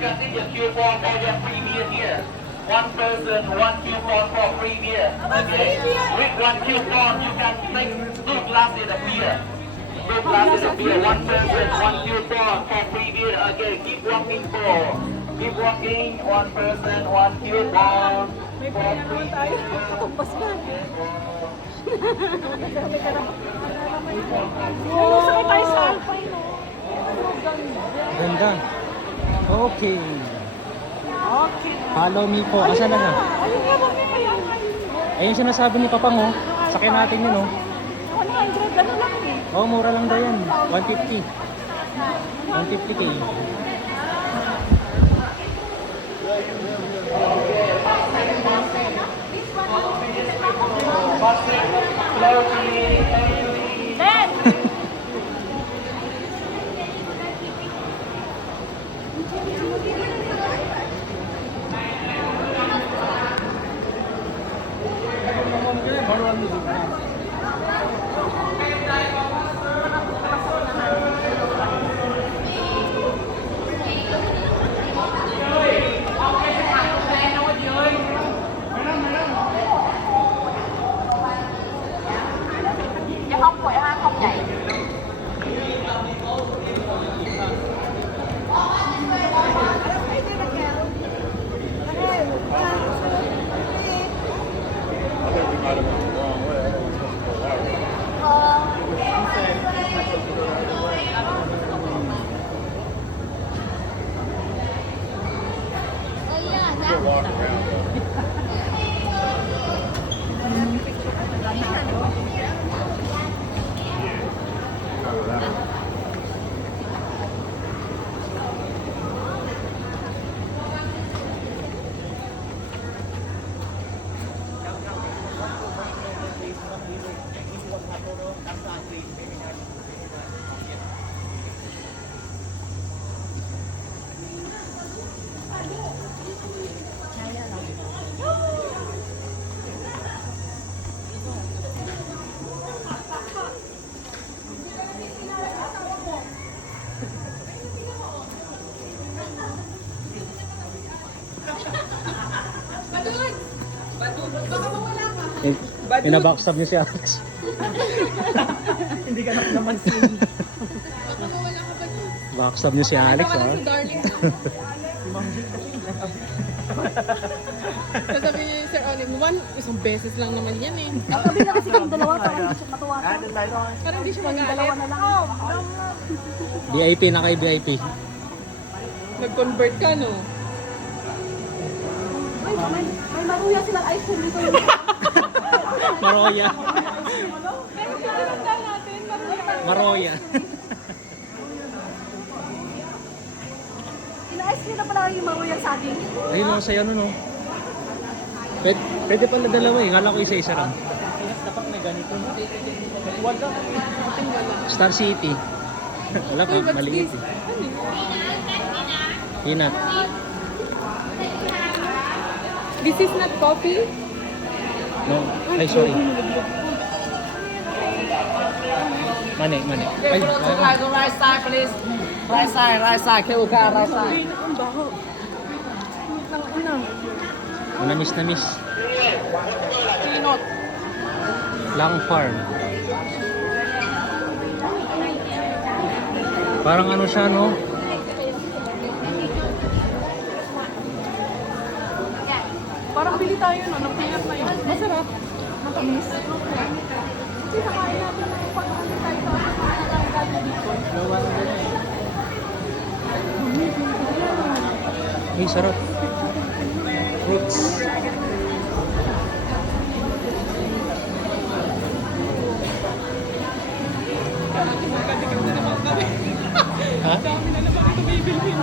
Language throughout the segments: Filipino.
can take your coupon for your free beer here. One person, one coupon for free beer. Okay? With one coupon, you can take 2 glasses of beer. 2 glasses of beer. One person, one coupon for free beer. Okay, keep walking for. Keep walking. One person, one coupon for free beer. Sakit tayo sa Alpine, no? Ganda. Okay. Okay. Follow me po. Asan na nga? Ayun nga, bakit kaya kayo? Ayun sinasabi ni Papang oh. Sakyan natin yun oh. 100, ano lang eh. Oh, mura lang daw yan. 150. 150k. Ben! Pinabackstab niyo si Alex. Hindi ka naman sin. Backstab niyo si Alex ha. Sasabi niyo yung Sir Olin, isang beses lang naman yan eh. Sabi na kasi kami dalawa, parang hindi siya matuwa. Parang hindi siya Dalawa magalit. na lang. VIP na kay VIP. Nag-convert ka, no? Ay, may maruya silang ice cream dito. Maroya. Pero pinaganda natin, Maroya. Ina-ice cream na pala yung maruya sa akin. Ayun mga sayo no. Pwede pala dalawa eh. Kala ko isa-isa lang. Dapat may ganito. Star City. Wala pa, maliit eh. Peanut. This is not coffee? No. Ay, sorry. Mani. Ay, Right side, please. Right side. Kaya right side. Ang baho. Namis. Pinot. Lang Farm. Parang ano siya, no? Parang bili tayo, no? Ng peanut na yun. Masarap. Matamis. Kasi nakain natin ng pag-ulit tayo sa ating dito. Ay, sarap. Fruits. Ha? Dami na naman ito bibilhin.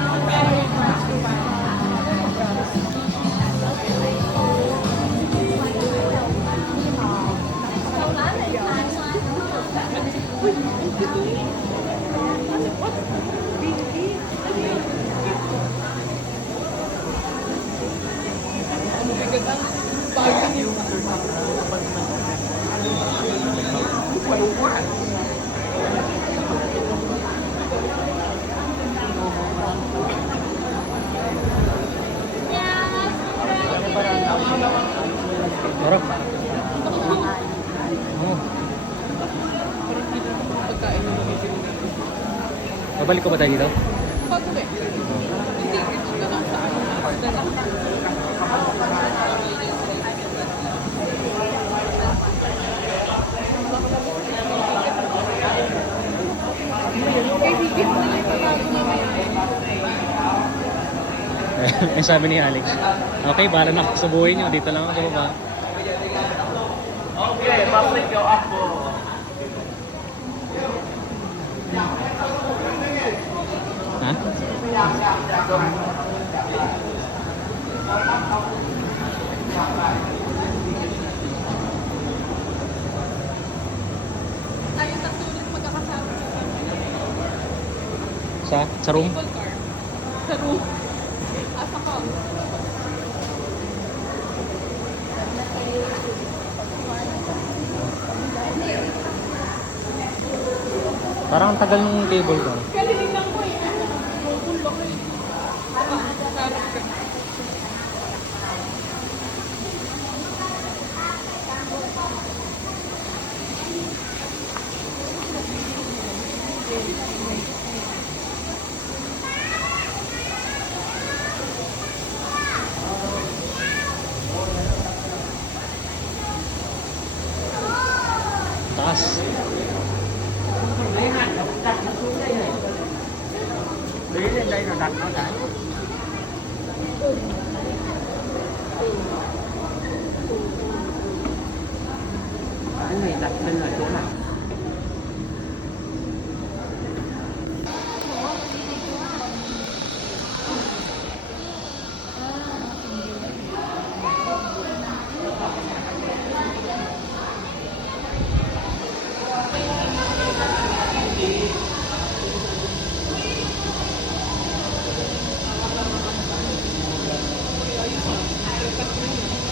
Babalik ko ba tayo dito? Pag-uwi. Hindi, ito ka lang sa ano. Kay Bigit na lang patago mamaya. May sabi ni Alex. Okay, bahala na ako sa buhay niyo. Dito lang ako sa baba. Okay, public your up. Ha? Tayo tatlo ulit magkakasama. Sa room? Cable car. Sa room. Asa ka? Parang ang tagal ng cable car. Kaya tinignan ko eh. Kung laki. Sarap ka. Taas. Lý lên đây rồi đặt nó cả. Cái này đặt bên là chỗ nào?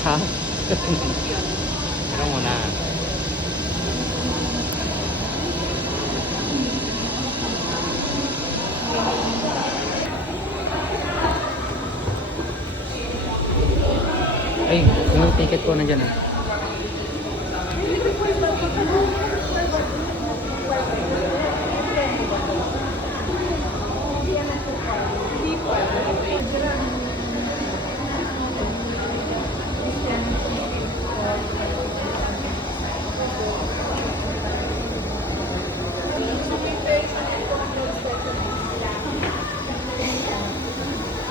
Ha? Ano muna? Ay, yung ticket ko nandyan ah.